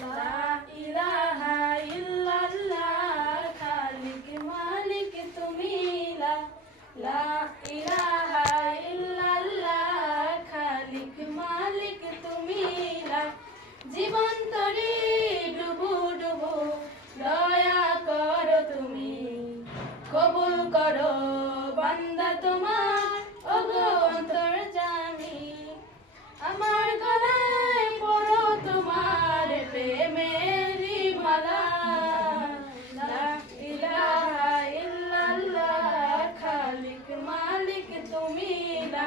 লা ইলাহা ইল্লাল্লাহ খালিক মালিক তুমি লা লা ইলাহা ইল্লাল্লাহ খালিক মালিক তুমি লা জীবন তরি ডুবু ডুবু দয়া করো তুমি কবুল করো বান্দা তোমার ওগো অন্তর্যামী আমার গলায় পড়ো তোমার প্রেমেরই মালা লা ইলাহা ইল্লাল্লাহ খালিক মালিক তুমি লা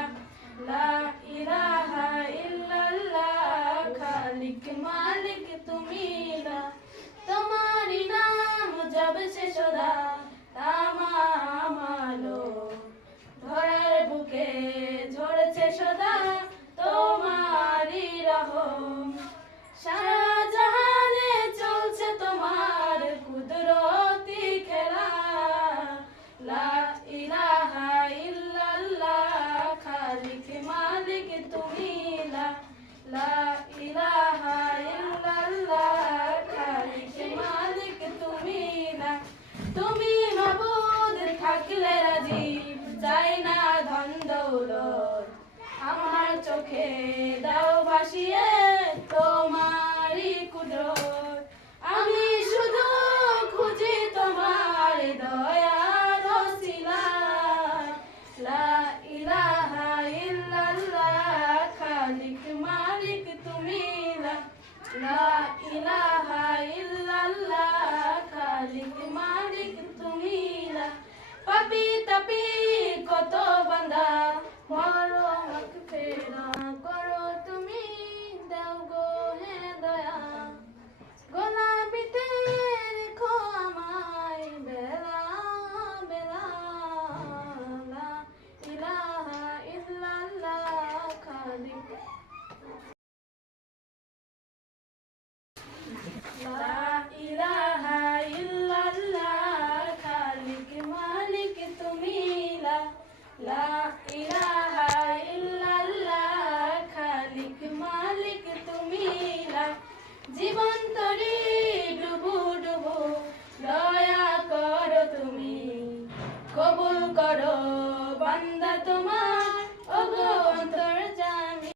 লা ইলাহা ইল্লাল্লাহ খালিক মালিক তুমি লা তোমারি নাম জব সে সদা তামামালো ধরার বুকে ঝরছে সদা তোমারি রহম সারা জাহানে চলছে তোমার কুদরতি খেলা লা ইলাহা ইল্লাল্লাহ খালিক মালিক তুমি লা লা ইলাহা ইল্লাল্লাহ খালিক মালিক তুমি লা তুমি মাবুদ থাকলে রাজি চাই না ধন দৌলত আমার চোখে দাও ভাসিয়ে